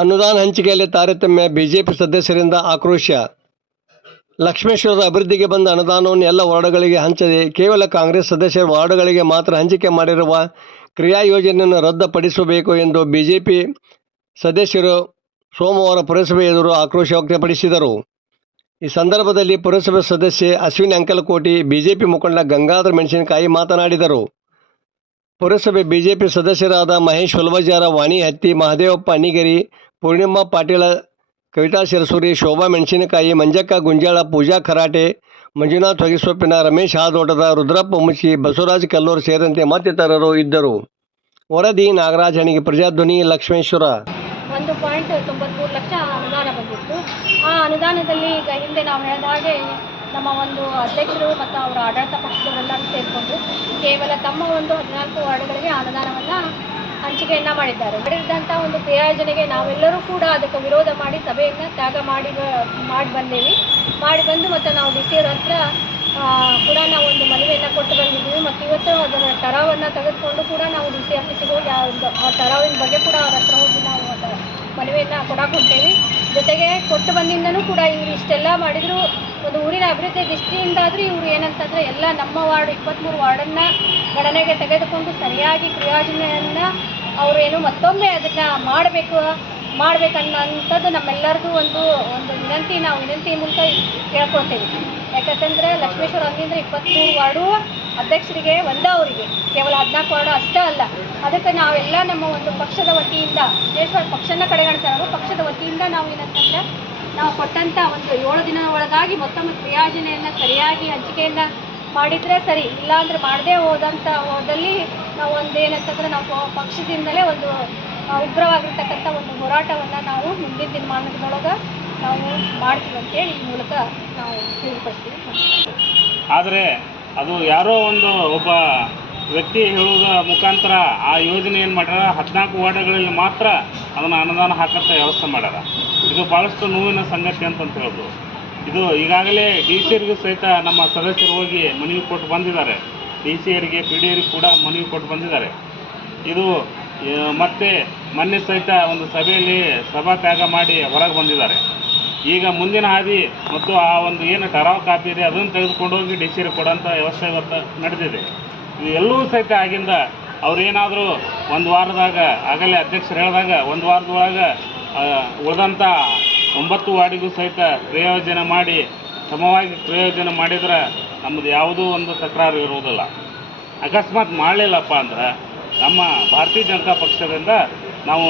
ಅನುದಾನ ಹಂಚಿಕೆಯಲ್ಲಿ ತಾರತಮ್ಯ, ಬಿಜೆಪಿ ಸದಸ್ಯರಿಂದ ಆಕ್ರೋಶ. ಲಕ್ಷ್ಮೇಶ್ವರದ ಅಭಿವೃದ್ಧಿಗೆ ಬಂದ ಅನುದಾನವನ್ನು ಎಲ್ಲ ವಾರ್ಡ್ಗಳಿಗೆ ಹಂಚದೆ ಕೇವಲ ಕಾಂಗ್ರೆಸ್ ಸದಸ್ಯರ ವಾರ್ಡ್ಗಳಿಗೆ ಮಾತ್ರ ಹಂಚಿಕೆ ಮಾಡಿರುವ ಕ್ರಿಯಾ ಯೋಜನೆಯನ್ನು ರದ್ದುಪಡಿಸಬೇಕು ಎಂದು ಬಿಜೆಪಿ ಸದಸ್ಯರು ಸೋಮವಾರ ಪುರಸಭೆ ಎದುರು ಆಕ್ರೋಶ ವ್ಯಕ್ತಪಡಿಸಿದರು. ಈ ಸಂದರ್ಭದಲ್ಲಿ ಪುರಸಭೆ ಸದಸ್ಯೆ ಅಶ್ವಿನಿ ಅಂಕಲಕೋಟಿ, ಬಿಜೆಪಿ ಮುಖಂಡ ಗಂಗಾಧರ ಮೆಣಸಿನಕಾಯಿ ಮಾತನಾಡಿದರು. ಪುರಸಭೆ ಬಿಜೆಪಿ ಸದಸ್ಯರಾದ ಮಹೇಶ್ ಹುಲ್ಬಜಾರ, ವಾಣಿ ಹತ್ತಿ, ಮಹದೇವಪ್ಪ ಅಣಿಗೇರಿ, ಪೂರ್ಣಿಮಾ ಪಾಟೀಲ, ಕವಿತಾ ಶಿರಸೂರಿ, ಶೋಭಾ ಮೆಣಸಿನಕಾಯಿ, ಮಂಜಕ್ಕ ಗುಂಜಾಳ, ಪೂಜಾ ಖರಾಟೆ, ಮಂಜುನಾಥ್ ಹೊಗೆಸೊಪ್ಪಿನ, ರಮೇಶ್ ಹಾದೋಟದ, ರುದ್ರಪ್ಪ ಮುಚ್ಚಿ, ಬಸವರಾಜ್ ಕಲ್ಲೂರು ಸೇರಿದಂತೆ ಮತ್ತಿತರರು ಇದ್ದರು. ವರದಿ ನಾಗರಾಜ್ ಹಣಿಗೆ, ಪ್ರಜಾಧ್ವನಿ, ಲಕ್ಷ್ಮೇಶ್ವರ. 1.93 ಲಕ್ಷ ಅನುದಾನ ಬಂದಿತ್ತು. ಆ ಅನುದಾನದಲ್ಲಿ ಈಗ ಹಿಂದೆ ನಾವು ಹೇಳಿದ ಹಾಗೆ ನಮ್ಮ ಒಂದು ಅಧ್ಯಕ್ಷರು ಮತ್ತು ಅವರ ಆಡಳಿತ ಪಕ್ಷದವರೆಲ್ಲರೂ ಸೇರಿಕೊಂಡು ಕೇವಲ ತಮ್ಮ ಒಂದು 14 ವಾರ್ಡ್ಗಳಿಗೆ ಅನುದಾನವನ್ನು ಹಂಚಿಕೆಯನ್ನು ಮಾಡಿದ್ದಾರೆ. ಮಾಡಿದಂಥ ಒಂದು ಕ್ರಿಯಾಯೋಜನೆಗೆ ನಾವೆಲ್ಲರೂ ಕೂಡ ಅದಕ್ಕೆ ವಿರೋಧ ಮಾಡಿ ಸಭೆಯನ್ನು ತ್ಯಾಗ ಮಾಡಿ ಬಂದು ಮತ್ತು ನಾವು ಡಿ ಸಿ ಅವ್ರ ಹತ್ರ ಕೂಡ ನಾವು ಒಂದು ಮನವಿಯನ್ನು ಕೊಟ್ಟು ಬಂದಿದ್ದೀವಿ. ಮತ್ತು ಇವತ್ತು ಅದರ ಟರಾವನ್ನು ತೆಗೆದುಕೊಂಡು ಕೂಡ ನಾವು ಡಿ ಸಿ ಆಫೀಸಿಗೆ ಹೋಗಿ ಆ ಟರಾವಿನ ಬಗ್ಗೆ ಕೂಡ ಅವ್ರ ಹತ್ರ ಹೋಗಿ ನಾವು ಅದರ ಮನವಿಯನ್ನು ಕೊಡಕ್ಕೆ ಹೊಂಟೇವಿ. ಜೊತೆಗೆ ಕೊಟ್ಟು ಬಂದಿಂದನೂ ಕೂಡ ಇವರು ಇಷ್ಟೆಲ್ಲ ಮಾಡಿದರೂ ಒಂದು ಊರಿನ ಅಭಿವೃದ್ಧಿ ದೃಷ್ಟಿಯಿಂದಾದರೂ ಇವರು ಏನಂತಂದರೆ ಎಲ್ಲ ನಮ್ಮ ವಾರ್ಡ್ 23 ವಾರ್ಡನ್ನು ಗಣನೆಗೆ ತೆಗೆದುಕೊಂಡು ಸರಿಯಾಗಿ ಕ್ರಿಯಾಯೋಜನೆಯನ್ನು ಅವರೇನು ಮತ್ತೊಮ್ಮೆ ಅದನ್ನು ಮಾಡಬೇಕನ್ನೋಂಥದ್ದು ನಮ್ಮೆಲ್ಲರದು ಒಂದು ವಿನಂತಿ. ನಾವು ವಿನಂತಿ ಮೂಲಕ ಕೇಳ್ಕೊಳ್ತೇವೆ. ಯಾಕಂತಂದರೆ ಲಕ್ಷ್ಮೇಶ್ವರ ಅಂದಿದ್ರೆ 23 ವಾರ್ಡು ಅಧ್ಯಕ್ಷರಿಗೆ ಅವರಿಗೆ ಕೇವಲ 14 ವಾರ್ಡು ಅಷ್ಟೇ ಅಲ್ಲ. ಅದಕ್ಕೆ ನಾವೆಲ್ಲ ನಮ್ಮ ಒಂದು ಪಕ್ಷದ ವತಿಯಿಂದ ವಿಶೇಷವಾಗಿ ಪಕ್ಷನ ಕಡೆಗಣಿಸ್ತಾರೋ ಪಕ್ಷದ ವತಿಯಿಂದ ನಾವು ಏನಂತಂದರೆ ನಾವು ಕೊಟ್ಟಂಥ ಒಂದು 7 ದಿನದ ಒಳಗಾಗಿ ಮತ್ತೊಮ್ಮೆ ಕ್ರಿಯಾಯೋಜನೆಯನ್ನು ಸರಿಯಾಗಿ ಹಂಚಿಕೆಯನ್ನು ಮಾಡಿದರೆ ಸರಿ, ಇಲ್ಲಾಂದರೆ ಮಾಡದೇ ಹೋದಲ್ಲಿ ನಾವು ಒಂದು ಏನಂತಂದರೆ ನಾವು ಪಕ್ಷದಿಂದಲೇ ಒಂದು ಉಗ್ರವಾಗಿರ್ತಕ್ಕಂಥ ಒಂದು ಹೋರಾಟವನ್ನು ನಾವು ಮುಂದಿನ ದಿನಮಾನದೊಳಗೆ ನಾವು ಮಾಡ್ತೀವಿ ಅಂತೇಳಿ ಈ ಮೂಲಕ ನಾವು ತಿಳಿಪಡಿಸ್ತೀವಿ. ಆದರೆ ಅದು ಯಾರೋ ಒಬ್ಬ ವ್ಯಕ್ತಿ ಹೇಳುವುದರ ಮುಖಾಂತರ ಆ ಯೋಜನೆ ಏನು ಮಾಡ್ಯಾರ 14 ವಾರ್ಡ್ಗಳಲ್ಲಿ ಮಾತ್ರ ಅದನ್ನು ಅನುದಾನ ಹಾಕಂತ ವ್ಯವಸ್ಥೆ ಮಾಡ್ಯಾರ. ಇದು ಭಾಳಷ್ಟು ನೋವಿನ ಸಂಗತಿ ಅಂತ ಹೇಳ್ಬೋದು. ಇದು ಈಗಾಗಲೇ ಡಿ ಸಿ ಅವರಿಗೂ ಸಹಿತ ನಮ್ಮ ಸದಸ್ಯರು ಹೋಗಿ ಮನವಿ ಕೊಟ್ಟು ಬಂದಿದ್ದಾರೆ. ಡಿ ಸಿ ಅವರಿಗೆ, ಪಿ ಡಿ ಅವರಿಗೆ ಕೂಡ ಮನವಿ ಕೊಟ್ಟು ಬಂದಿದ್ದಾರೆ. ಇದು ಮತ್ತೆ ಮೊನ್ನೆ ಸಹಿತ ಒಂದು ಸಭೆಯಲ್ಲಿ ಸಭಾತ್ಯಾಗ ಮಾಡಿ ಹೊರಗೆ ಬಂದಿದ್ದಾರೆ. ಈಗ ಮುಂದಿನ ಹಾದಿ ಮತ್ತು ಆ ಒಂದು ಏನು ಟರಾವ್ ಕಾಪಿ ಇದೆ ಅದನ್ನು ತೆಗೆದುಕೊಂಡು ಹೋಗಿ ಡಿ ಸಿ ಅವರಿಗೆ ಕೊಡೋಂಥ ವ್ಯವಸ್ಥೆ ಇವತ್ತು ನಡೆದಿದೆ. ಇದು ಎಲ್ಲವೂ ಸಹಿತ ಆಗಿಂದ ಅವ್ರೇನಾದರೂ ಒಂದು ವಾರದಾಗ ಆಗಲೇ ಅಧ್ಯಕ್ಷರು ಹೇಳಿದಾಗ 1 ವಾರದೊಳಗೆ ಉಳಿದಂಥ 9 ವಾರ್ಡಿಗೂ ಸಹಿತ ಕ್ರಿಯಾಯೋಜನೆ ಮಾಡಿ ಸಮವಾಗಿ ಕ್ರಿಯಾಯೋಜನೆ ಮಾಡಿದ್ರೆ ನಮ್ಮದು ಯಾವುದೂ ಒಂದು ತಕರಾರು ಇರುವುದಿಲ್ಲ. ಅಕಸ್ಮಾತ್ ಮಾಡಲಿಲ್ಲಪ್ಪ ಅಂದ್ರೆ ನಮ್ಮ ಭಾರತೀಯ ಜನತಾ ಪಕ್ಷದಿಂದ ನಾವು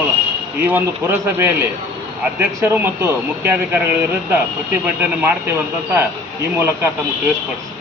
ಈ ಒಂದು ಪುರಸಭೆಯಲ್ಲಿ ಅಧ್ಯಕ್ಷರು ಮತ್ತು ಮುಖ್ಯಾಧಿಕಾರಿಗಳ ವಿರುದ್ಧ ಪ್ರತಿಭಟನೆ ಮಾಡ್ತೇವೆ ಅಂತ ಈ ಮೂಲಕ ತಮಗೆ ತಿಳಿಸ್ಪಡಿಸ್ತೀವಿ.